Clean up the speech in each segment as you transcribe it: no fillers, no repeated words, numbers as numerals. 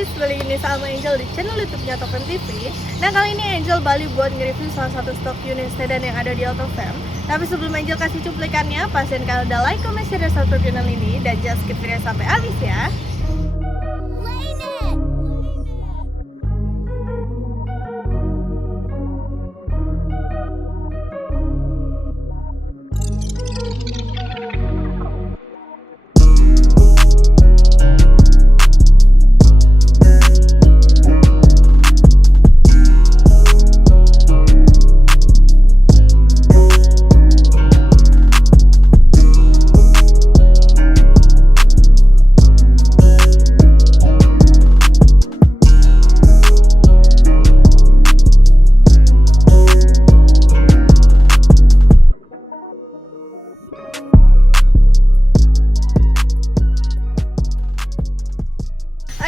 guys, balik ini sama Angel di channel YouTube-nya Top TV. Nah, kali ini Angel balik buat nge-review salah satu stok unit sedan yang ada di AutoFam. Tapi sebelum Angel kasih cuplikannya, pastiin kalian udah like, comment, share, dan subscribe channel ini, dan jangan skip video sampai habis ya.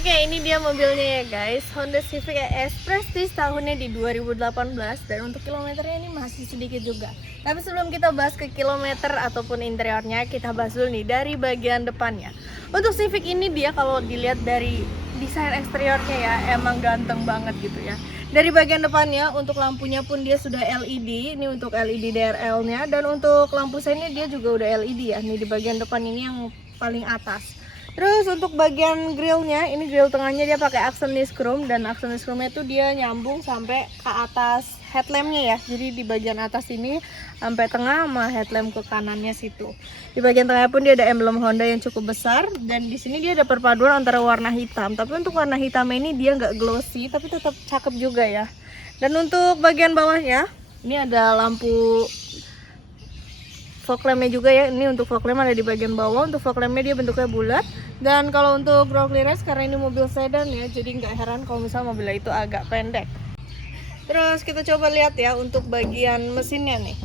Oke, ini dia mobilnya ya guys, Honda Civic ES Prestige, tahunnya di 2018, dan untuk kilometernya ini masih sedikit juga. Tapi sebelum kita bahas ke kilometer ataupun interiornya, kita bahas dulu nih dari bagian depannya. Untuk Civic ini dia kalau dilihat dari desain eksteriornya ya, emang ganteng banget gitu ya. Dari bagian depannya, untuk lampunya pun dia sudah LED, ini untuk LED DRL-nya, dan untuk lampu seinnya dia juga udah LED ya, nih di bagian depan ini yang paling atas. Terus untuk bagian grillnya, ini grill tengahnya dia pakai Axonis Chrome, dan Axonis Chrome itu dia nyambung sampai ke atas headlampnya ya. Jadi di bagian atas ini sampai tengah sama headlamp ke kanannya situ. Di bagian tengah pun dia ada emblem Honda yang cukup besar, dan di sini dia ada perpaduan antara warna hitam. Tapi untuk warna hitam ini dia nggak glossy, tapi tetap cakep juga ya. Dan untuk bagian bawahnya, ini ada lampu fog lampnya juga ya. Ini untuk fog lamp ada di bagian bawah. Untuk fog lampnya dia bentuknya bulat. Dan kalau untuk ground clearance, karena ini mobil sedan ya, jadi nggak heran kalau misalnya mobilnya itu agak pendek. Terus kita coba lihat ya untuk bagian mesinnya nih.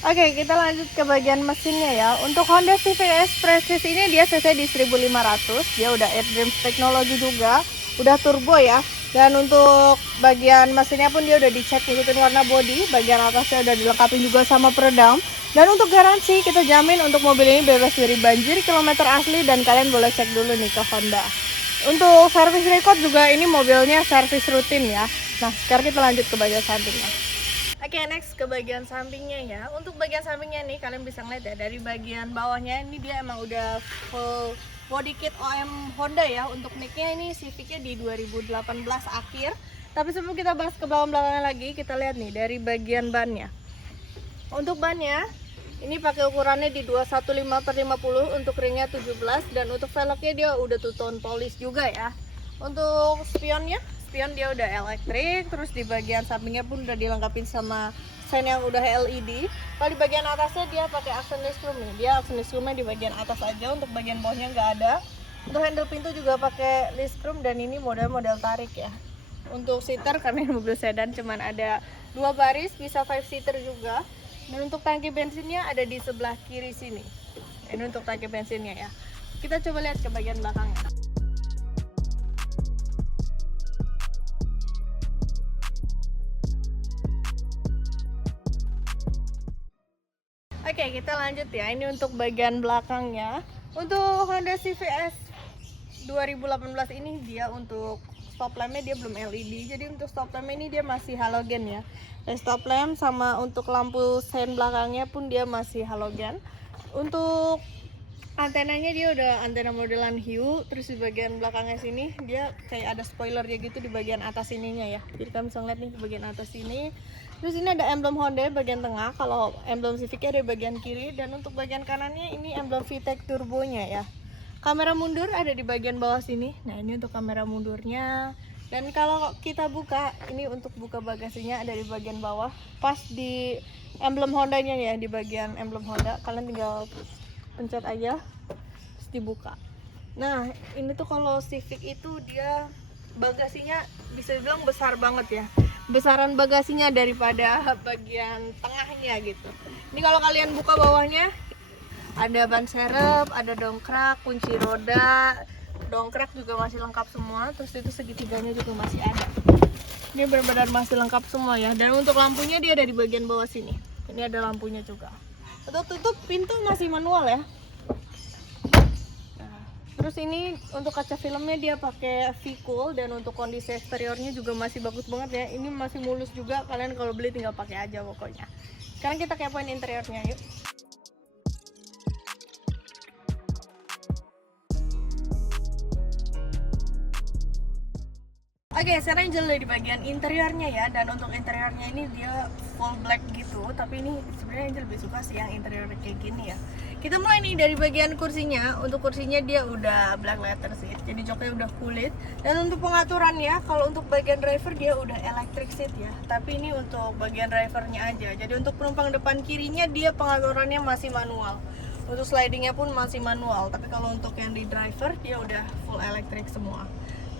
Oke, kita lanjut ke bagian mesinnya ya. Untuk Honda Civic ES Prestige ini dia cc di 1500. Dia udah AirDreams teknologi juga, udah turbo ya. Dan untuk bagian mesinnya pun dia udah dicek ngikutin warna body. Bagian atasnya udah dilengkapi juga sama peredam. Dan untuk garansi kita jamin untuk mobil ini bebas dari banjir, kilometer asli, dan kalian boleh cek dulu nih ke Honda. Untuk service record juga ini mobilnya service rutin ya. Nah, sekarang kita lanjut ke bagian sampingnya. Oke, next ke bagian sampingnya ya. Untuk bagian sampingnya nih kalian bisa ngeliat ya, dari bagian bawahnya ini dia emang udah full body kit OM Honda ya. Untuk mic-nya ini Civic-nya di 2018 akhir. Tapi sebelum kita bahas ke belakangnya lagi, kita lihat nih dari bagian bannya. Untuk bannya ini pakai ukurannya di 215/50, untuk ringnya 17, dan untuk velgnya dia udah two-tone polish juga ya. Untuk spion dia udah elektrik. Terus di bagian sampingnya pun udah dilengkapi sama sen yang udah LED. Kalau di bagian atasnya dia pakai Axonis Chrome nih. Dia Axonis Chrome di bagian atas aja, untuk bagian bawahnya nggak ada. Untuk handle pintu juga pakai list chrome, dan ini model tarik ya. Untuk seater, karena ini mobil sedan cuman ada 2 baris, bisa 5 seater juga. Dan untuk tangki bensinnya ada di sebelah kiri sini. Ini untuk tangki bensinnya ya. Kita coba lihat ke bagian belakangnya. Oke, kita lanjut ya. Ini untuk bagian belakangnya. Untuk Honda Civic ES 2018 ini dia untuk stop lampnya dia belum LED. Jadi untuk stop lamp ini dia masih halogen ya. Stop lamp sama untuk lampu sen belakangnya pun dia masih halogen. Untuk antenanya dia udah antena modelan hiu. Terus di bagian belakangnya sini dia kayak ada spoiler ya gitu di bagian atas ininya ya. Jadi kalian bisa ngeliat nih di bagian atas ini. Terus ini ada emblem Honda bagian tengah. Kalau emblem Civic-nya ada di bagian kiri. Dan untuk bagian kanannya ini emblem VTEC turbonya ya. Kamera mundur ada di bagian bawah sini. Nah, ini untuk kamera mundurnya. Dan kalau kita buka, ini untuk buka bagasinya ada di bagian bawah, pas di emblem Hondanya ya, di bagian emblem Honda. Kalian tinggal pencet aja, terus dibuka. Nah, ini tuh kalau Civic itu dia bagasinya bisa dibilang besar banget ya. Besaran bagasinya daripada bagian tengahnya gitu. Ini kalau kalian buka bawahnya, ada ban serep, ada dongkrak, kunci roda, dongkrak juga masih lengkap semua. Terus itu segitiganya juga masih ada. Ini benar-benar masih lengkap semua ya. Dan untuk lampunya dia ada di bagian bawah sini. Ini ada lampunya juga. Untuk tutup pintu masih manual ya. Nah, terus Terus ini untuk kaca filmnya dia pakai V-Cool, dan untuk kondisi eksteriornya juga masih bagus banget ya. Ini masih mulus juga, kalian kalau beli tinggal pakai aja pokoknya. Sekarang kita kepoin interiornya yuk. Oke, sekarang Angel di bagian interiornya ya. Dan untuk interiornya ini dia full black gitu, tapi ini sebenarnya Angel lebih suka sih yang interior kayak gini ya. Kita mulai nih dari bagian kursinya. Untuk kursinya dia udah black leather seat, jadi joknya udah kulit. Dan untuk pengaturannya, kalau untuk bagian driver dia udah electric seat ya, tapi ini untuk bagian drivernya aja. Jadi untuk penumpang depan kirinya dia pengaturannya masih manual. Untuk slidingnya pun masih manual, tapi kalau untuk yang di driver dia udah full electric semua.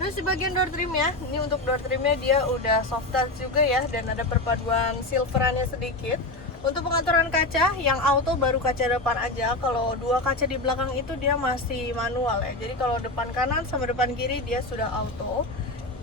Terus di bagian door trim ya, ini untuk door trimnya dia udah soft touch juga ya, dan ada perpaduan silverannya sedikit. Untuk pengaturan kaca, yang auto baru kaca depan aja. Kalau dua kaca di belakang itu dia masih manual ya. Jadi kalau depan kanan sama depan kiri dia sudah auto.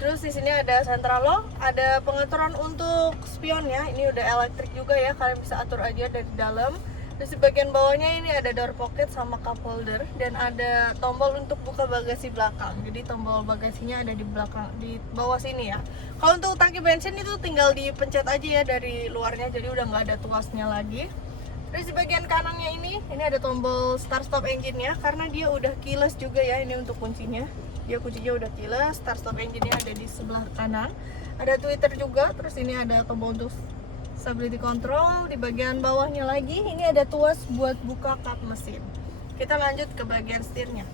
Terus di sini ada central lock, ada pengaturan untuk spionnya. Ini udah elektrik juga ya, kalian bisa atur aja dari dalam. Terus di bagian bawahnya ini ada door pocket sama cup holder, dan ada tombol untuk buka bagasi belakang. Jadi tombol bagasinya ada di belakang, di bawah sini ya. Kalau untuk tangki bensin itu tinggal dipencet aja ya dari luarnya, jadi udah nggak ada tuasnya lagi. Terus di bagian kanannya ini ada tombol start stop engine-nya, karena dia udah keyless juga ya. Ini untuk kuncinya, dia kuncinya udah keyless. Start stop engine-nya ada di sebelah kanan. Ada tweeter juga. Terus ini ada tombol untuk stability control. Di bagian bawahnya lagi ini ada tuas buat buka kap mesin. Kita lanjut ke bagian setirnya.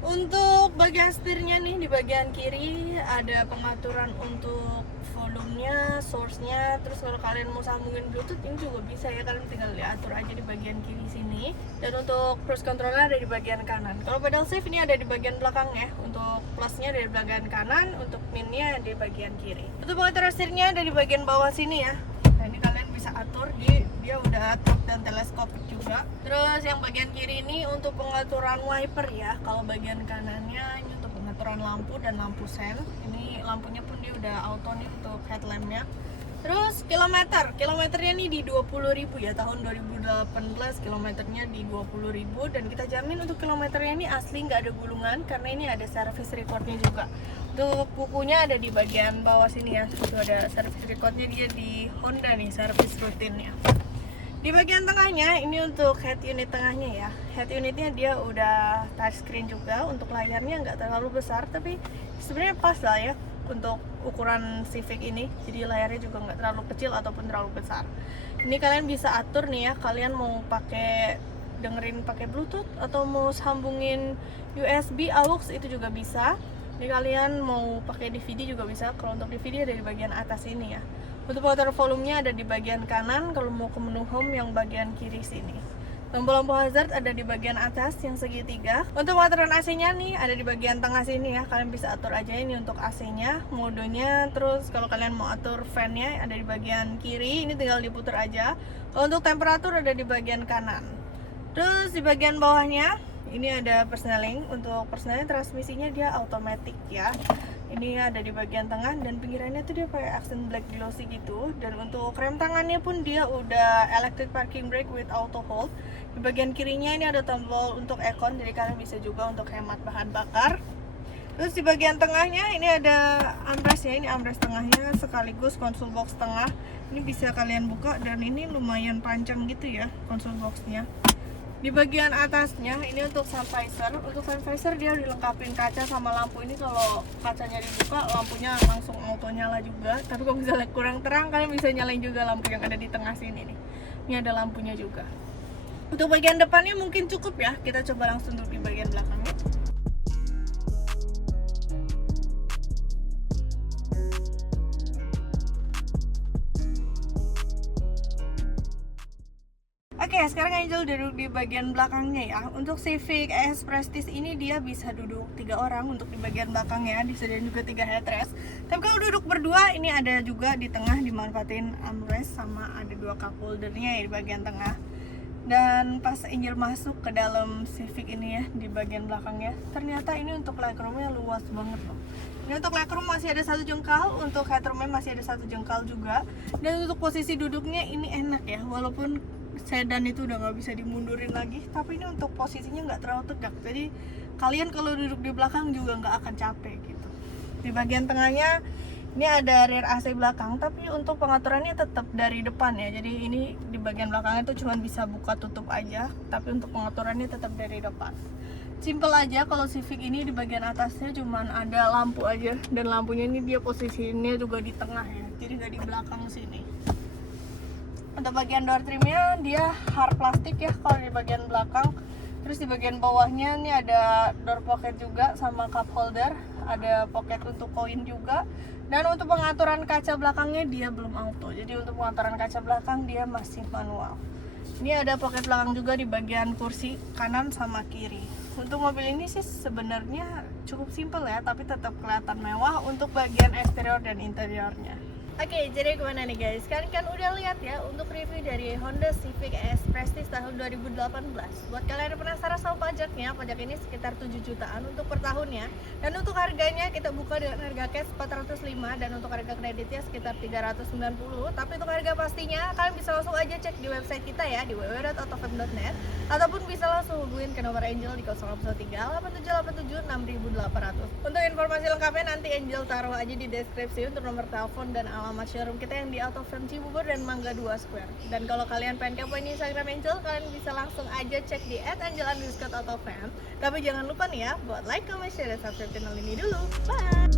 Untuk bagian setirnya nih, di bagian kiri ada pengaturan untuk volumenya, source-nya. Terus kalau kalian mau sambungin bluetooth ini juga bisa ya, kalian tinggal diatur aja di bagian kiri sini. Dan untuk cruise control-nya ada di bagian kanan. Kalau pedal shift ini ada di bagian belakang ya. Untuk plusnya ada di bagian kanan, untuk minnya di bagian kiri. Untuk pengaturan setirnya ada di bagian bawah sini ya. Nah, ini kalian bisa atur, dia udah truk dan teleskopik juga. Terus yang bagian kiri ini untuk pengaturan wiper ya. Kalau bagian kanannya ini untuk pengaturan lampu dan lampu sen. Ini lampunya pun dia udah auto nih untuk headlampnya. Terus kilometernya nih di 20.000 ya, tahun 2018 kilometernya di 20.000, dan kita jamin untuk kilometernya ini asli nggak ada gulungan, karena ini ada service recordnya juga. Untuk bukunya ada di bagian bawah sini ya, itu ada service recordnya dia di Honda nih, service rutinnya. Di bagian tengahnya ini untuk head unit tengahnya ya. Head unitnya dia udah touchscreen juga. Untuk layarnya nggak terlalu besar, tapi sebenarnya pas lah ya untuk ukuran Civic ini. Jadi layarnya juga nggak terlalu kecil ataupun terlalu besar. Ini kalian bisa atur nih ya, kalian mau dengerin pakai Bluetooth atau mau sambungin USB AUX itu juga bisa. Jadi kalian mau pakai DVD juga bisa. Kalau untuk DVD ada di bagian atas ini ya. Untuk pengaturan volumenya ada di bagian kanan. Kalau mau ke menu home yang bagian kiri sini. Tombol lampu hazard ada di bagian atas yang segitiga. Untuk pengaturan AC-nya nih ada di bagian tengah sini ya. Kalian bisa atur aja ini untuk AC-nya, modenya. Terus kalau kalian mau atur fan-nya ada di bagian kiri. Ini tinggal diputar aja. Kalau untuk temperatur ada di bagian kanan. Terus di bagian bawahnya ini ada persneling. Untuk persneling transmisinya dia automatic ya. Ini ada di bagian tengah, dan pinggirannya tuh dia pakai accent black glossy gitu. Dan untuk rem tangannya pun dia udah electric parking brake with auto hold. Di bagian kirinya ini ada tombol untuk aircon, jadi kalian bisa juga untuk hemat bahan bakar. Terus di bagian tengahnya ini ada armrest ya, ini armrest tengahnya sekaligus console box tengah. Ini bisa kalian buka, dan ini lumayan panjang gitu ya console boxnya. Di bagian atasnya ini untuk sun visor. Untuk sun visor dia dilengkapin kaca sama lampu. Ini kalau kacanya dibuka, lampunya langsung auto nyala juga. Tapi kalau misalnya kurang terang, kalian bisa nyalain juga lampu yang ada di tengah sini nih. Ini ada lampunya juga. Untuk bagian depannya mungkin cukup ya. Kita coba langsung duduk di bagian belakangnya. Oke, sekarang Angel duduk di bagian belakangnya ya. Untuk Civic ES Prestige ini dia bisa duduk 3 orang untuk di bagian belakangnya. Disediain juga 3 headrest. Tapi kalau duduk berdua ini ada juga di tengah, dimanfaatin armrest sama ada 2 cup holdernya ya di bagian tengah. Dan pas Angel masuk ke dalam Civic ini ya, di bagian belakangnya, ternyata ini untuk legroomnya luas banget loh. Ini untuk legroom masih ada 1 jengkal, untuk headroomnya masih ada 1 jengkal juga. Dan untuk posisi duduknya ini enak ya, walaupun sedan itu udah nggak bisa dimundurin lagi, tapi ini untuk posisinya nggak terlalu tegak, jadi kalian kalau duduk di belakang juga nggak akan capek gitu. Di bagian tengahnya ini ada rear AC belakang, tapi untuk pengaturannya tetap dari depan ya. Jadi ini di bagian belakangnya tuh cuma bisa buka tutup aja, tapi untuk pengaturannya tetap dari depan. Simple aja. Kalau Civic ini di bagian atasnya cuma ada lampu aja, dan lampunya ini dia posisinya juga di tengah ya, jadi nggak di belakang sini. Untuk bagian door trimnya dia hard plastik ya kalau di bagian belakang. Terus di bagian bawahnya ini ada door pocket juga sama cup holder, ada pocket untuk koin juga. Dan untuk pengaturan kaca belakangnya dia belum auto, jadi untuk pengaturan kaca belakang dia masih manual. Ini ada pocket belakang juga di bagian kursi kanan sama kiri. Untuk mobil ini sih sebenarnya cukup simple ya, tapi tetap kelihatan mewah untuk bagian eksterior dan interiornya. Oke, jadi gimana nih guys? Kalian kan udah lihat ya untuk review dari Honda Civic ES Prestige tahun 2018. Buat kalian yang penasaran sama pajaknya, pajak ini sekitar 7 jutaan untuk per tahunnya. Dan untuk harganya kita buka dengan harga cash 405, dan untuk harga kreditnya sekitar 390. Tapi untuk harga pastinya kalian bisa langsung aja cek di website kita ya, di www.autofam.net, ataupun bisa langsung hubungin ke nomor Angel di 013 8787 6800. Untuk informasi lengkapnya nanti Angel taruh aja di deskripsi untuk nomor telepon dan alamat showroom kita yang di Autofam Cibubur dan Mangga 2 Square. Dan kalau kalian pengen kepoin Instagram Angel, kalian bisa langsung aja cek di @angel_autofam. Tapi jangan lupa nih ya buat like, comment, share, dan subscribe channel ini dulu. Bye.